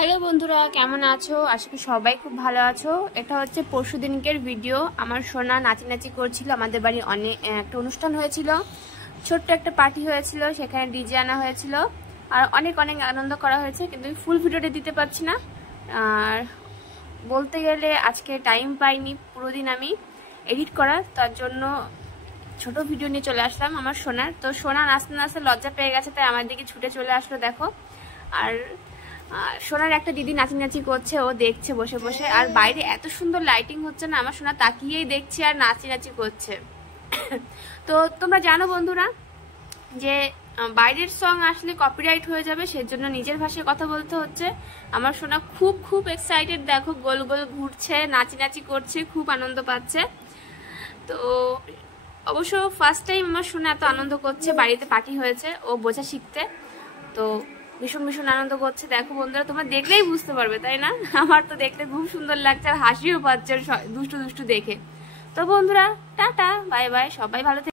Hello বন্ধুরা, কেমন আছো? আশা করি সবাই খুব ভালো আছো। এটা হচ্ছে পরশুদিনকের ভিডিও। আমার সোনা নাচি করছিল। আমাদের বাড়ি একটা অনুষ্ঠান হয়েছিল, ছোট্ট একটা পার্টি হয়েছিল, সেখানে ডিজে আনা হয়েছিল আর অনেক আনন্দ করা হয়েছে, কিন্তু ফুল ভিডিওটা দিতে পারছি না। আর বলতে গেলে আজকে টাইম পাইনি পুরো দিন আমি এডিট করার, তার জন্য ছোট ভিডিও নিয়ে চলে আসলাম আমার সোনার। তো সোনা নাচতে নাচতে লজ্জা পেয়ে গেছে, তাই আমার দিকে ছুটে চলে আসলো দেখো। আর সোনার একটা দিদি নাচি করছে, ও দেখছে বসে বসে। আর বাইরে এত সুন্দর লাইটিং হচ্ছে না, আমার সোনা তাকিয়েই দেখছে আর নাচি করছে। তো তোমরা জানো বন্ধুরা যে বাইরের সং আসলে কপিরাইট হয়ে যাবে, সেজন্য নিজের ভাষায় কথা বলতে হচ্ছে। আমার সোনা খুব এক্সাইটেড, দেখো গোল গোল ঘুরছে, নাচি করছে, খুব আনন্দ পাচ্ছে। তো অবশ্য ফার্স্ট টাইম আমার সোনা এত আনন্দ করছে, বাড়িতে পার্টি হয়েছে, ও বোঝা শিখতে। তো ভীষণ আনন্দ করছে। দেখো বন্ধুরা, তোমরা দেখলেই বুঝতে পারবে, তাই না? আমার তো দেখতে খুব সুন্দর লাগছে আর হাসিও পাচ্ছে দুষ্টু দেখে। তো বন্ধুরা, টাটা, বাই বাই, সবাই ভালো থেকো।